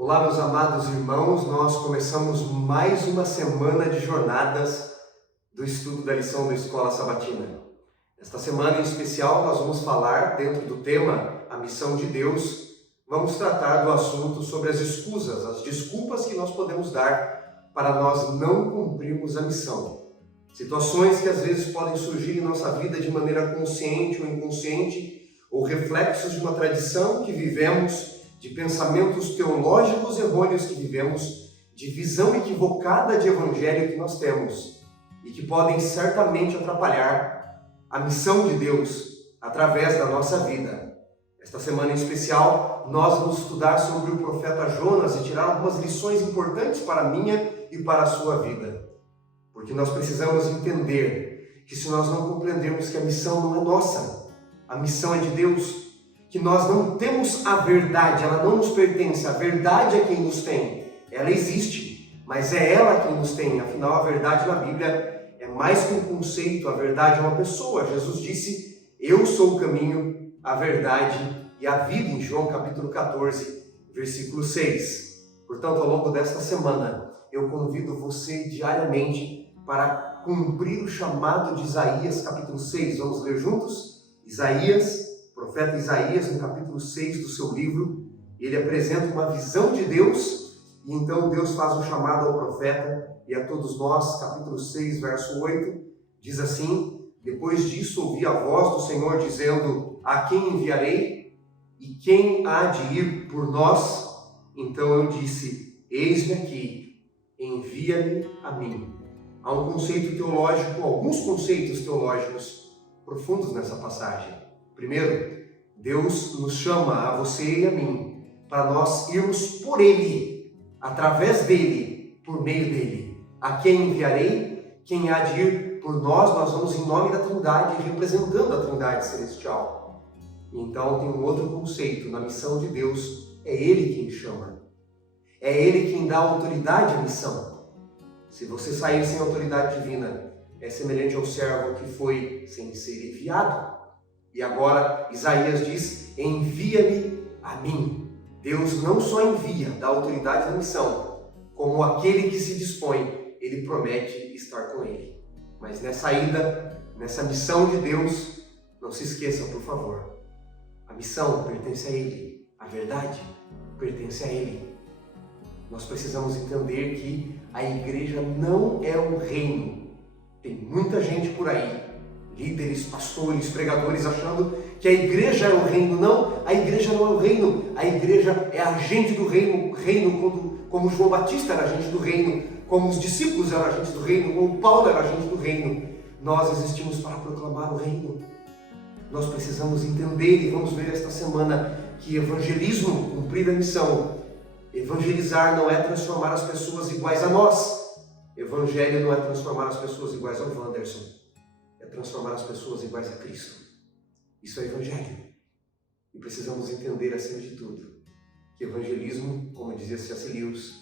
Olá, meus amados irmãos, nós começamos mais uma semana de jornadas do estudo da lição da Escola Sabatina. Esta semana em especial nós vamos falar, dentro do tema A Missão de Deus, vamos tratar do assunto sobre as escusas, as desculpas que nós podemos dar para nós não cumprirmos a missão. Situações que às vezes podem surgir em nossa vida de maneira consciente ou inconsciente, ou reflexos de uma tradição que vivemos, de pensamentos teológicos errôneos que vivemos, de visão equivocada de evangelho que nós temos e que podem certamente atrapalhar a missão de Deus através da nossa vida. Esta semana em especial, nós vamos estudar sobre o profeta Jonas e tirar algumas lições importantes para a minha e para a sua vida. Porque nós precisamos entender que se nós não compreendermos que a missão não é nossa, a missão é de Deus, que nós não temos a verdade, ela não nos pertence, a verdade é quem nos tem. Ela existe, mas é ela quem nos tem. Afinal, a verdade na Bíblia é mais que um conceito, a verdade é uma pessoa. Jesus disse, eu sou o caminho, a verdade e a vida, em João capítulo 14, versículo 6. Portanto, ao longo desta semana, eu convido você diariamente para cumprir o chamado de Isaías capítulo 6. Vamos ler juntos? Profeta Isaías, no capítulo 6 do seu livro, ele apresenta uma visão de Deus, e então Deus faz um chamado ao profeta e a todos nós. Capítulo 6, verso 8, diz assim, depois disso ouvi a voz do Senhor dizendo, a quem enviarei? E quem há de ir por nós? Então eu disse, eis-me aqui, envia-me a mim. Há um conceito teológico, alguns conceitos teológicos profundos nessa passagem. Primeiro, Deus nos chama a você e a mim para nós irmos por Ele, através dEle, por meio dEle. A quem enviarei? Quem há de ir por nós? Nós vamos em nome da Trindade, representando a Trindade Celestial. Então tem um outro conceito, na missão de Deus, é Ele quem chama. É Ele quem dá autoridade à missão. Se você sair sem autoridade divina, é semelhante ao servo que foi sem ser enviado. E agora Isaías diz, envia-me a mim. Deus não só envia, dá autoridade na missão, como aquele que se dispõe, ele promete estar com ele. Mas nessa ida, nessa missão de Deus, não se esqueça, por favor, a missão pertence a Ele, a verdade pertence a Ele. Nós precisamos entender que a igreja não é um reino. Tem muita gente por aí, líderes, pastores, pregadores, achando que a igreja é o reino. Não, a igreja não é o reino. A igreja é agente do reino, como João Batista era agente do reino, como os discípulos eram agentes do reino, como Paulo era agente do reino. Nós existimos para proclamar o reino. Nós precisamos entender, e vamos ver esta semana, que evangelismo, cumprir a missão, evangelizar não é transformar as pessoas iguais a nós. Evangelho não é transformar as pessoas iguais ao Wanderson. É transformar as pessoas iguais a Cristo. Isso é evangelho. E precisamos entender, acima de tudo, que evangelismo, como dizia C.S. Lewis,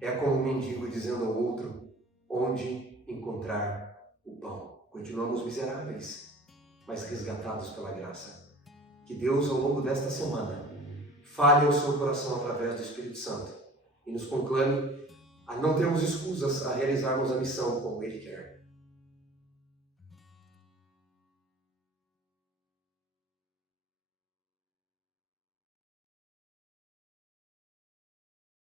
é como um mendigo dizendo ao outro onde encontrar o pão. Continuamos miseráveis, mas resgatados pela graça. Que Deus, ao longo desta semana, fale ao seu coração através do Espírito Santo e nos conclame a não termos escusas a realizarmos a missão como Ele quer.